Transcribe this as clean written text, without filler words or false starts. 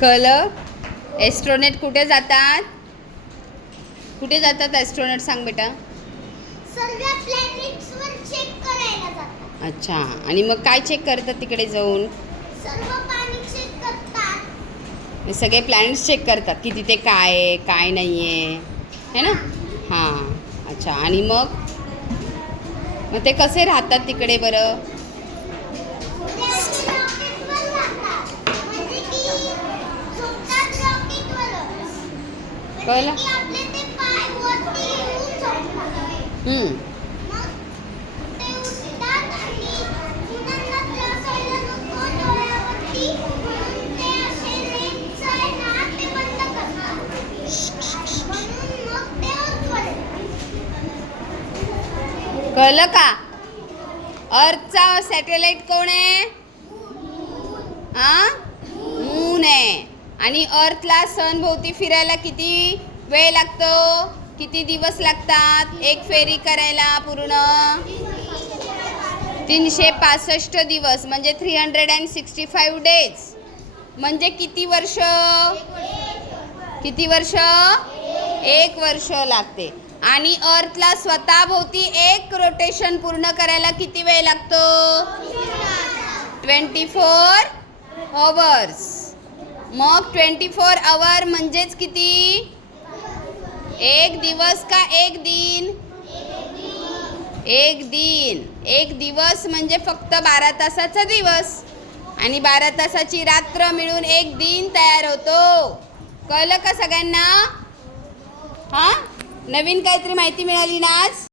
कळलं? एस्ट्रोनॉट कुठे जातात? कुठे जातात एस्ट्रोनॉट, सांग बेटा. सर्व प्लॅनेट्सवर चेक करायला जातात. अच्छा, आणि मग काय चेक करतात तिकडे जाऊन? सर्व पाणी चेक करतात. हे सगळे प्लॅनेट्स चेक करतात की तिथे काय आहे काय नाही आहे, है ना? हां, अच्छा. आणि मग मग ते कसे राहतात तिकडे बरं? ते असे रॉकेटवर जातात. म्हणजे की झोपतात रॉकेटवरच. कळलं? म्हणजे की आपले ते पाय वरती येऊन झोपतात. मग ते उठतात आणि मुलांना त्रास व्हायला नको डोळ्यावरती म्हणून ते असे लेन्सचं आहे ना ते बंद करतात. म्हणून मग ते अर्थवर येतात. कळलं का? अर्थचा सॅटेलाइट कोण आहे? हां, मून आहे. आणि अर्थला सनभोवती फिरायला किती वेळ लागतो? किती दिवस लागतात एक फेरी करायला? पूर्ण 365 दिवस, म्हणजे 365 डेज. म्हणजे किती वर्ष? किती वर्ष? 1 वर्ष लागते. आणि अर्थला स्वतःभोवती एक रोटेशन पूर्ण करायला किती वेळ लागतो? 24 आवर्स. मग 24 आवर म्हणजेच किती? 1 दिवस का 1 दिन? 1 दिन. 1 दिवस म्हणजे फक्त 12 तासाचा दिवस आणि 12 तासाची रात्र मिळून 1 दिन तयार होतो. कळलं का सगळ्यांना? हां, नवीन काहीतरी माहिती मिळाली ना आज?